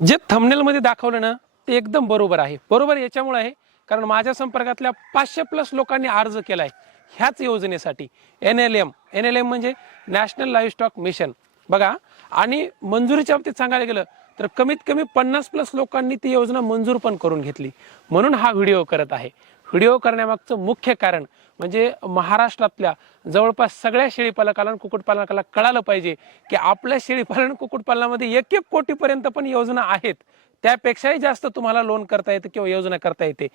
जे थंबनेल मध्ये दाखवलं ना ते एकदम बरोबर आहे. बरोबर याच्यामुळे आहे कारण माझ्या संपर्कातल्या 500+ लोकांनी अर्ज केलाय ह्याच योजनेसाठी. NLM म्हणजे नॅशनल लाईव्हस्टॉक मिशन बघा. आणि मंजुरीच्या बाबतीत सांगायला गेलं तर कमीत कमी 50+ लोकांनी ती योजना मंजूर पण करून घेतली. म्हणून हा व्हिडिओ करत आहे. व्हिडिओ करण्यामागचं मुख्य कारण म्हणजे महाराष्ट्रातल्या जवळपास सगळ्या शेळीपालकाला कुक्कुटपालकाला कळालं पाहिजे की आपल्या शेळीपालन कुक्कुटपालनामध्ये 1-1 कोटीपर्यंत पण योजना आहेत. त्यापेक्षाही जास्त तुम्हाला लोन करता येते किंवा योजना करता येते.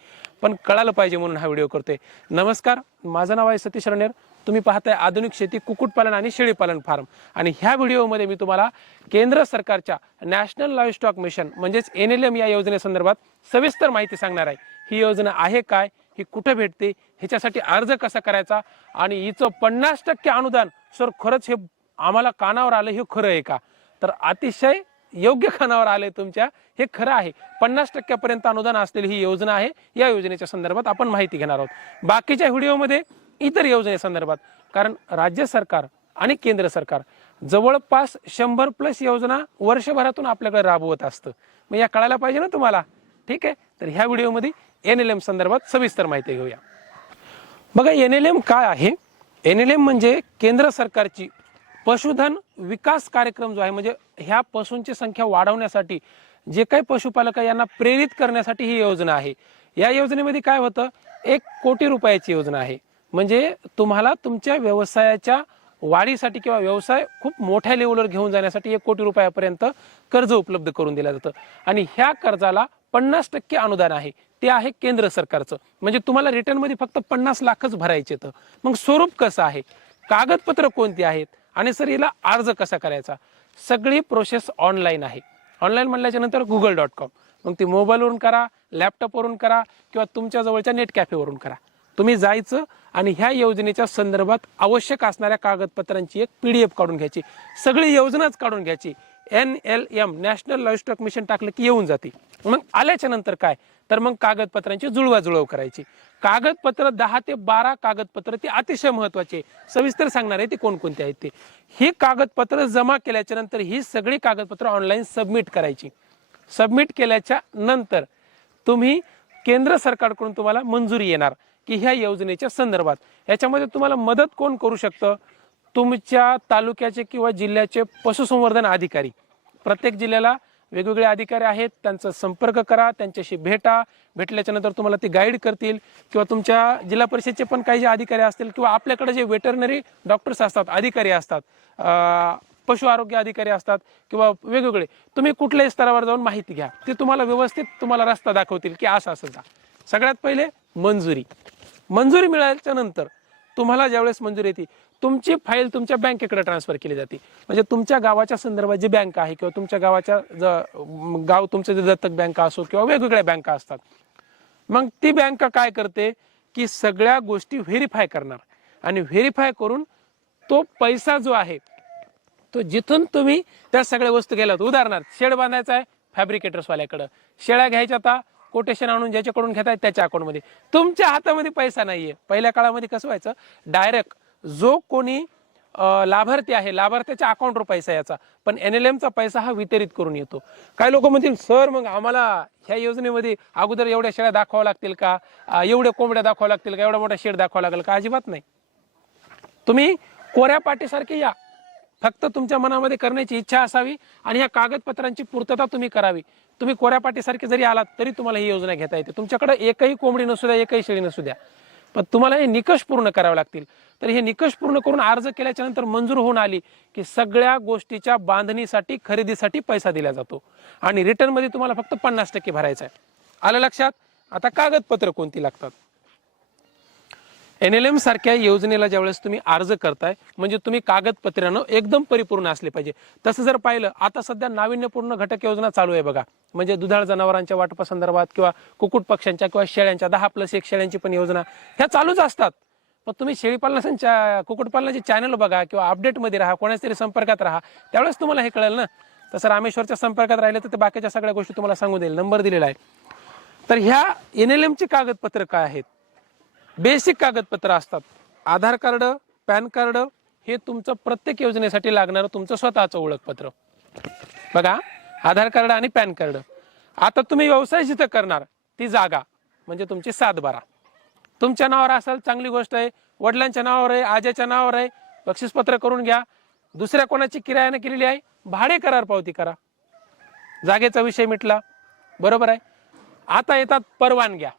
पण कळालं पाहिजे म्हणून हा व्हिडिओ करतोय. नमस्कार, माझं नाव आहे सतीश रणेर. तुम्ही पाहताय आधुनिक शेती कुक्कुटपालन आणि शेळीपालन फार्म. आणि ह्या व्हिडिओमध्ये मी तुम्हाला केंद्र सरकारच्या नॅशनल लाईव्हस्टॉक मिशन म्हणजेच NLM या योजनेसंदर्भात सविस्तर माहिती सांगणार आहे. ही योजना आहे काय, ही कुठे भेटते, ह्याच्यासाठी अर्ज कसा करायचा आणि हिचं 50% अनुदान सर खरंच हे आम्हाला कानावर आलं, हे खरं आहे का? तर अतिशय योग्य कानावर आले तुमच्या, हे खरं आहे. 50% पर्यंत अनुदान असलेली ही योजना आहे. या योजनेच्या संदर्भात आपण माहिती घेणार आहोत. बाकीच्या व्हिडिओमध्ये इतर योजनेसंदर्भात, कारण राज्य सरकार आणि केंद्र सरकार जवळपास 100+ योजना वर्षभरातून आपल्याकडे राबवत असतं. मग या कळायला पाहिजे ना तुम्हाला. ठीक आहे, तर ह्या व्हिडिओमध्ये NLM संदर्भात सविस्तर माहिती घेऊया. बघा, NLM काय आहे? NLM म्हणजे केंद्र सरकारची पशुधन विकास कार्यक्रम जो आहे, म्हणजे ह्या पशूंची संख्या वाढवण्यासाठी जे काही पशुपालक यांना प्रेरित करण्यासाठी ही योजना आहे. या योजनेमध्ये काय होतं, 1 कोटी रुपयाची योजना आहे. म्हणजे तुम्हाला तुमच्या व्यवसायाच्या वाढीसाठी किंवा व्यवसाय खूप मोठ्या लेवलवर घेऊन जाण्यासाठी 1 कोटी रुपयापर्यंत कर्ज उपलब्ध करून दिलं जातं. आणि ह्या कर्जाला 50% अनुदान आहे. ते आहे केंद्र सरकारचं. म्हणजे तुम्हाला रिटर्न मध्ये फक्त 50 लाखच भरायचे. तर मग स्वरूप कसं आहे, कागदपत्र कोणती आहेत आणि सर हिला अर्ज कसा करायचा, सगळी प्रोसेस ऑनलाईन आहे. ऑनलाईन म्हणल्याच्या नंतर google.com, मग ती मोबाईलवरून करा, लॅपटॉपवरून करा किंवा तुमच्या जवळच्या नेट कॅफेवरून करा. तुम्ही जायचं आणि ह्या योजनेच्या संदर्भात आवश्यक असणाऱ्या कागदपत्रांची एक PDF काढून घ्यायची. सगळी योजनाच काढून घ्यायची. NLM नॅशनल लाईव्हस्टॉक मिशन टाकलं की येऊन जाते. मग आल्याच्या नंतर काय, तर मग कागदपत्रांची जुळवाजुळव करायची. कागदपत्र 10 ते 12 कागदपत्र ती अतिशय महत्वाचे, सविस्तर सांगणार आहे ते कोणकोणते आहेत ते. ही कागदपत्र जमा केल्याच्या नंतर ही सगळी कागदपत्र ऑनलाईन सबमिट करायची. सबमिट केल्याच्या नंतर तुम्ही केंद्र सरकारकडून तुम्हाला मंजुरी येणार की ह्या योजनेच्या संदर्भात. याच्यामध्ये तुम्हाला मदत कोण करू शकतं, तुमच्या तालुक्याचे किंवा जिल्ह्याचे पशुसंवर्धन अधिकारी. प्रत्येक जिल्ह्याला वेगवेगळे अधिकारी आहेत, त्यांचा संपर्क करा, त्यांच्याशी भेटा. भेटल्याच्या नंतर तुम्हाला ते गाईड करतील. किंवा तुमच्या जिल्हा परिषदेचे पण काही जे अधिकारी असतील किंवा आपल्याकडे जे वेटरनरी डॉक्टर्स असतात, अधिकारी असतात, पशु आरोग्य अधिकारी असतात किंवा वेगवेगळे, तुम्ही कुठल्याही स्तरावर जाऊन माहिती घ्या. ते तुम्हाला व्यवस्थित तुम्हाला रस्ता दाखवतील की असं असं जा. सगळ्यात पहिले मंजुरी मिळाल्याच्या नंतर तुम्हाला ज्यावेळेस मंजुरी येते, तुमची फाईल तुमच्या बँकेकडे ट्रान्सफर केली जाते. म्हणजे तुमच्या गावाच्या संदर्भात जी बँक आहे किंवा तुमच्या गावाच्या गाव तुमचं जे दत्तक बँका असो किंवा वेगवेगळ्या बँका असतात, मग ती बँक काय करते की सगळ्या गोष्टी व्हेरीफाय करणार. आणि व्हेरीफाय करून तो पैसा जो आहे तो जिथून तुम्ही त्या सगळ्या वस्तू गेलात, उदाहरणार्थ शेड बांधायचा आहे फॅब्रिकेटर्स वाल्याकडे, शेळ्या घ्यायच्या आता कोटेशन आणून ज्याच्याकडून घेतायत त्याच्या अकाउंटमध्ये, तुमच्या हातामध्ये पैसा नाहीये. पहिल्या काळामध्ये कसं व्हायचं, डायरेक्ट जो कोणी लाभार्थी आहे लाभार्थ्याच्या अकाउंटवर पैसा यायचा. पण NLMचा पैसा हा वितरित करून येतो. काही लोक म्हणतील सर मग आम्हाला ह्या योजनेमध्ये अगोदर एवढ्या शेळ्या दाखवाव्या लागतील का, एवढ्या कोंबड्या दाखवाव्या लागतील का, एवढा मोठा शेड दाखवावा लागेल का? अजिबात नाही. तुम्ही कोऱ्या पाटीसारखे या, फक्त तुमच्या मनामध्ये करण्याची इच्छा असावी आणि ह्या कागदपत्रांची पूर्तता तुम्ही करावी. तुम्ही कोऱ्या पाटीसारखे जरी आलात तरी तुम्हाला ही योजना घेता येते. तुमच्याकडे एकही कोंबडी नसू द्या, एकही शेळी नसू द्या, पण तुम्हाला हे निकष पूर्ण करावे लागतील. तर हे निकष पूर्ण करून अर्ज केल्याच्या नंतर मंजूर होऊन आली की सगळ्या गोष्टीच्या बांधणीसाठी खरेदीसाठी पैसा दिला जातो आणि रिटर्न मध्ये तुम्हाला फक्त 50% भरायचा आहे. आलं लक्षात? आता कागदपत्र कोणती लागतात? NLM सारख्या योजनेला ज्यावेळेस तुम्ही अर्ज करताय म्हणजे तुम्ही कागदपत्रानं एकदम परिपूर्ण असले पाहिजे. तसं जर पाहिलं, आता सध्या नाविन्यपूर्ण घटक योजना चालू आहे बघा. म्हणजे दुधाळ जनावरांच्या वाटपासंदर्भात किंवा कुक्कुट पक्ष्यांच्या किंवा शेळ्यांच्या 10+1 शेळ्यांची पण योजना ह्या चालूच असतात. पण तुम्ही शेळीपालनाच्या कुक्कुटपालनाचे चॅनल बघा किंवा अपडेटमध्ये राहा, कोणाच्या तरी संपर्कात राहा, त्यावेळेस तुम्हाला हे कळेल ना. तसं रामेश्वरच्या संपर्कात राहिले तर ते बाकीच्या सगळ्या गोष्टी तुम्हाला सांगून देईल, नंबर दिलेला आहे. तर ह्या NLMची कागदपत्र काय आहेत? बेसिक कागदपत्र असतात. आधार कार्ड, पॅन कार्ड, हे तुमचं प्रत्येक योजनेसाठी लागणारं तुमचं स्वतःचं ओळखपत्र. बघा, आधार कार्ड आणि पॅन कार्ड. आता तुम्ही व्यवसाय जिथं करणार ती जागा म्हणजे तुमची 7/12 तुमच्या नावावर असेल, चांगली गोष्ट आहे. वडिलांच्या नावावर आहे, आज्याच्या नावावर आहे, बक्षीसपत्र करून घ्या. दुसऱ्या कोणाची किरायाने केलेली आहे, भाडे करार पावती करा, जागेचा विषय मिटला. बरोबर आहे. आता येतात परवानग्या.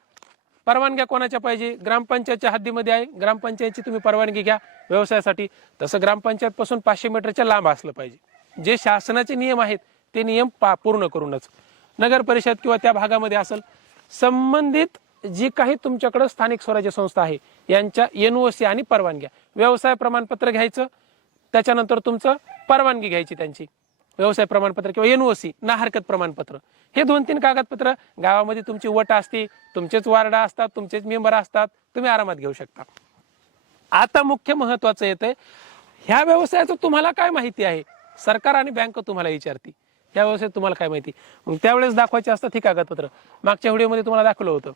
परवानग्या कोणाच्या पाहिजे? ग्रामपंचायतच्या हद्दीमध्ये आहे, ग्रामपंचायतची तुम्ही परवानगी घ्या व्यवसायासाठी. तसं ग्रामपंचायत पासून 500 मीटरच्या लांब असलं पाहिजे. जे शासनाचे नियम आहेत ते नियम पूर्ण करूनच. नगर परिषद किंवा त्या भागामध्ये असेल, संबंधित जी काही तुमच्याकडे स्थानिक स्वराज्य संस्था आहे यांच्या NOC आणि परवानग्या, व्यवसाय प्रमाणपत्र घ्यायचं, त्याच्यानंतर तुमचं परवानगी घ्यायची त्यांची, व्यवसाय प्रमाणपत्र किंवा NOC ना हरकत प्रमाणपत्र. हे 2-3 कागदपत्र गावामध्ये तुमची वट असते, तुमचेच वार्डा असतात, तुमचेच मेंबर असतात, तुम्ही आरामात घेऊ शकता. आता मुख्य महत्वाचं येतंय, ह्या व्यवसायाचं तुम्हाला काय माहिती आहे? सरकार आणि बँक तुम्हाला विचारते ह्या व्यवसायात तुम्हाला काय माहिती. मग त्यावेळेस दाखवायचे असतात ही कागदपत्र. मागच्या व्हिडिओमध्ये तुम्हाला दाखवलं होतं.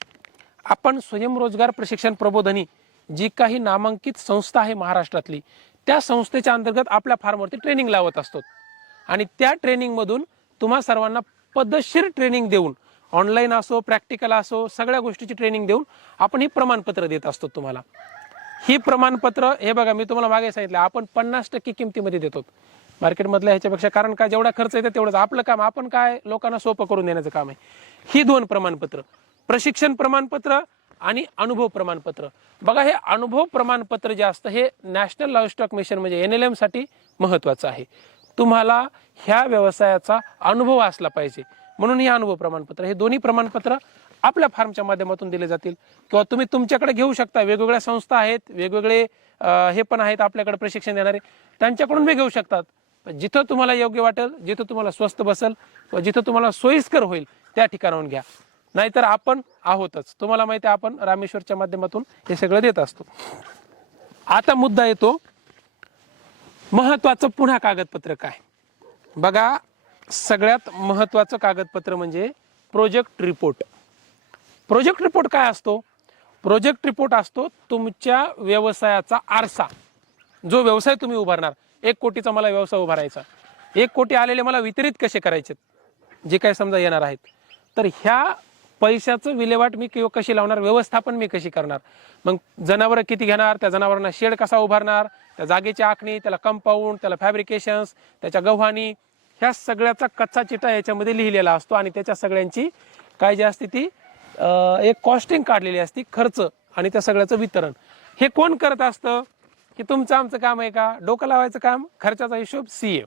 आपण स्वयंरोजगार प्रशिक्षण प्रबोधिनी जी काही नामांकित संस्था आहे महाराष्ट्रातली, त्या संस्थेच्या अंतर्गत आपल्या फार्मवरती ट्रेनिंग लावत असतो आणि त्या ट्रेनिंग मधून तुम्हा सर्वांना पद्धतशीर ट्रेनिंग देऊन, ऑनलाईन असो प्रॅक्टिकल असो, सगळ्या गोष्टीची ट्रेनिंग देऊन आपण ही प्रमाणपत्र देत असतो तुम्हाला. ही प्रमाणपत्र हे बघा, मी तुम्हाला मागे सांगितलं आपण 50% किमतीमध्ये देतो मार्केटमधल्या ह्याच्यापेक्षा. कारण का, जेवढा खर्च येतो तेवढंच आपलं काम, आपण काय लोकांना सोपं करून देण्याचं काम आहे. ही 2 प्रमाणपत्र, प्रशिक्षण प्रमाणपत्र आणि अनुभव प्रमाणपत्र. बघा, हे अनुभव प्रमाणपत्र जे असतं हे नॅशनल लाईव्हस्टॉक मिशन म्हणजे NLM साठी महत्वाचं आहे. तुम्हाला ह्या व्यवसायाचा अनुभव असला पाहिजे, म्हणून हे अनुभव प्रमाणपत्र, हे दोन्ही प्रमाणपत्र आपल्या फार्मच्या माध्यमातून दिले जातील किंवा तुम्ही तुमच्याकडे घेऊ शकता. वेगवेगळ्या संस्था आहेत, वेगवेगळे हे पण आहेत आपल्याकडे प्रशिक्षण देणारे, त्यांच्याकडून बी घेऊ शकतात. जिथं तुम्हाला योग्य वाटेल, जिथं तुम्हाला स्वस्त बसेल व जिथं तुम्हाला सोयीस्कर होईल त्या ठिकाणाहून घ्या. नाहीतर आपण आहोतच, तुम्हाला माहिती आहे आपण रामेश्वरच्या माध्यमातून हे सगळं देत असतो. आता मुद्दा येतो महत्वाचं, पुन्हा कागदपत्र काय? बघा, सगळ्यात महत्वाचं कागदपत्र म्हणजे प्रोजेक्ट रिपोर्ट. प्रोजेक्ट रिपोर्ट काय असतो? प्रोजेक्ट रिपोर्ट असतो तुमच्या व्यवसायाचा आरसा. जो व्यवसाय तुम्ही उभारणार, 1 कोटीचा मला व्यवसाय उभारायचा, 1 कोटी आलेले मला वितरित कसे करायचे, जे काही समजा येणार आहेत, तर ह्या पैशाचं विल्हेवाट मी कशी लावणार, व्यवस्थापन मी कशी करणार, मग जनावरं किती घेणार, त्या जनावरांना शेड कसा उभारणार, त्या जागेची आखणी, त्याला कंपाऊंड, त्याला फॅब्रिकेशन्स, त्याच्या गव्हाणी, ह्या सगळ्याचा कच्चा चिटा याच्यामध्ये लिहिलेला असतो. आणि त्याच्या सगळ्यांची काय जी असते ती एक कॉस्टिंग काढलेली असते, खर्च आणि त्या सगळ्याचं वितरण. हे कोण करत असतं? की तुमचं आमचं काम आहे का? डोकं लावायचं काम. खर्चाचा हिशोब CA,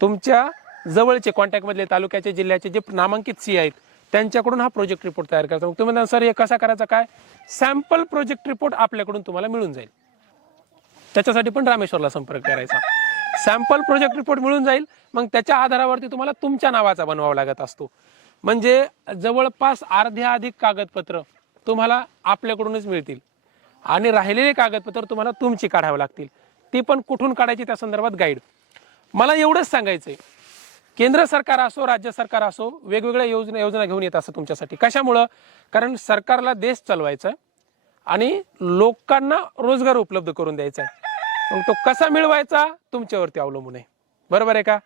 तुमच्या जवळचे कॉन्टॅक्ट मधले तालुक्याचे जिल्ह्याचे जे नामांकित CA आहेत त्यांच्याकडून हा प्रोजेक्ट रिपोर्ट तयार करतो. मग तुम्ही म्हणता सर हे कसा करायचा काय? सॅम्पल प्रोजेक्ट रिपोर्ट आपल्याकडून तुम्हाला मिळून जाईल. त्याच्यासाठी पण रामेश्वरला संपर्क करायचा. सॅम्पल प्रोजेक्ट रिपोर्ट मिळून जाईल, मग त्याच्या आधारावरती तुम्हाला तुमच्या नावाचा बनवावा लागत असतो. म्हणजे जवळपास अर्ध्याधिक कागदपत्र तुम्हाला आपल्याकडूनच मिळतील आणि राहिलेले कागदपत्र तुम्हाला तुमची काढावी लागतील. ती पण कुठून काढायची त्या संदर्भात गाईड. मला एवढंच सांगायचंय, केंद्र सरकार असो राज्य सरकार असो वेगवेगळ्या योजना घेऊन येत असतं तुमच्यासाठी. कशामुळं? कारण सरकारला देश चालवायचा आहे आणि लोकांना रोजगार उपलब्ध करून द्यायचा आहे. मग तो कसा मिळवायचा तुमच्यावरती अवलंबून आहे. बरोबर आहे का?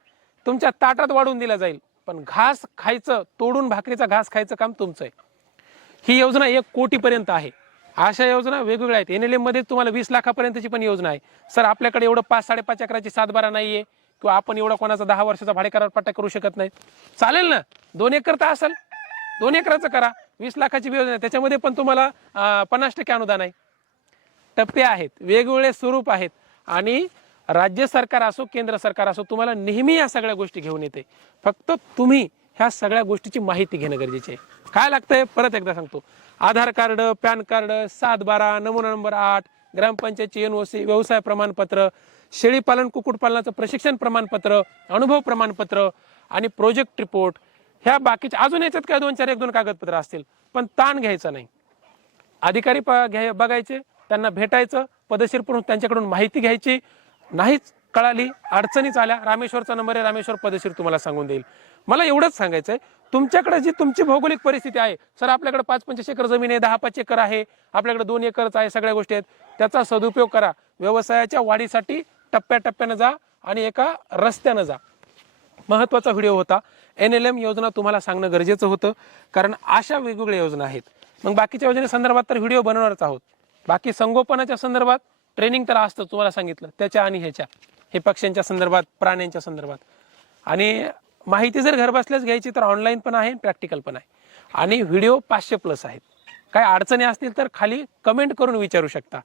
तुमच्या ताटात वाढून दिला जाईल, पण घास खायचं, तोडून भाकरीचा घास खायचं काम तुमचं आहे. ही योजना 1 कोटीपर्यंत आहे. अशा योजना वेगवेगळ्या आहेत. NLM मध्ये तुम्हाला 20 लाखापर्यंतची पण योजना आहे. सर आपल्याकडे एवढं 5-5.5 एकराची 7/12 नाहीये किंवा आपण एवढा कोणाचा 10 वर्षाचा भाडे करार पट्टा करू शकत नाही. चालेल ना, 2 एकर तर असेल, 2 एकराचं करा. 20 लाखाची योजना आहे, त्याच्यामध्ये पण तुम्हाला 50% अनुदान आहे. टप्पे आहेत, वेगवेगळे स्वरूप आहेत आणि राज्य सरकार असो केंद्र सरकार असो तुम्हाला नेहमी या सगळ्या गोष्टी घेऊन येते. फक्त तुम्ही ह्या सगळ्या गोष्टीची माहिती घेणं गरजेचे आहे. काय लागतंय परत एकदा सांगतो. आधार कार्ड, पॅन कार्ड, 7/12, नमुना नंबर 8, ग्रामपंचायतची NOC, व्यवसाय प्रमाणपत्र, शेळीपालन कुक्कुटपालनाचं प्रशिक्षण प्रमाणपत्र, अनुभव प्रमाणपत्र आणि प्रोजेक्ट रिपोर्ट. ह्या बाकीच्या अजून याच्यात काय 2-4 1-2 कागदपत्र असतील, पण ताण घ्यायचा नाही. अधिकारी बघायचे, त्यांना भेटायचं, पदशीरपणे त्यांच्याकडून माहिती घ्यायची. नाहीच कळाली, अडचणीच आल्या, रामेश्वरचा नंबर आहे, रामेश्वर पदशीर तुम्हाला सांगून देईल. मला एवढंच सांगायचंय, तुमच्याकडे जी तुमची भौगोलिक परिस्थिती आहे, सर आपल्याकडे 5-25 एकर जमीन आहे, 10-5 एकर आहे, आपल्याकडे 2 एकरच आहे, सगळ्या गोष्टी आहेत, त्याचा सदुपयोग करा. व्यवसायाच्या वाढीसाठी टप्प्याटप्प्यानं जा आणि एका रस्त्यानं जा. महत्वाचा व्हिडिओ होता. NLM योजना तुम्हाला सांगणं गरजेचं होतं, कारण अशा वेगवेगळ्या योजना आहेत. मग बाकीच्या योजनेसंदर्भात तर व्हिडिओ बनवणारच आहोत. बाकी संगोपनाच्या संदर्भात ट्रेनिंग तर असतं, तुम्हाला सांगितलं त्याच्या आणि ह्याच्या, हे पक्ष्यांच्या संदर्भात, प्राण्यांच्या संदर्भात. आणि माहिती जर घर बसल्याच घ्यायची तर ऑनलाईन पण आहे, प्रॅक्टिकल पण आहे. आणि व्हिडिओ 500+ आहेत. काय अडचणी असतील तर खाली कमेंट करून विचारू शकता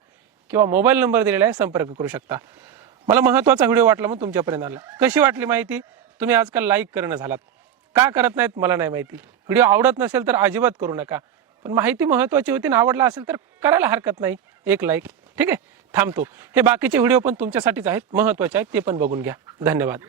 किंवा मोबाईल नंबर दिलेला आहे, संपर्क करू शकता. मला महत्त्वाचा व्हिडिओ वाटला म्हणून तुमच्यापर्यंत आला. कशी वाटली माहिती? तुम्ही आजकाल लाईक करणं झालात, का करत नाहीत मला नाही माहिती. व्हिडिओ आवडत नसेल तर अजिबात करू नका, पण माहिती महत्त्वाची होती आणि आवडला असेल तर करायला हरकत नाही, एक लाईक. ठीक आहे, थांबतो. हे बाकीचे व्हिडिओ पण तुमच्यासाठीच आहेत, महत्त्वाचे आहेत, ते पण बघून घ्या. धन्यवाद.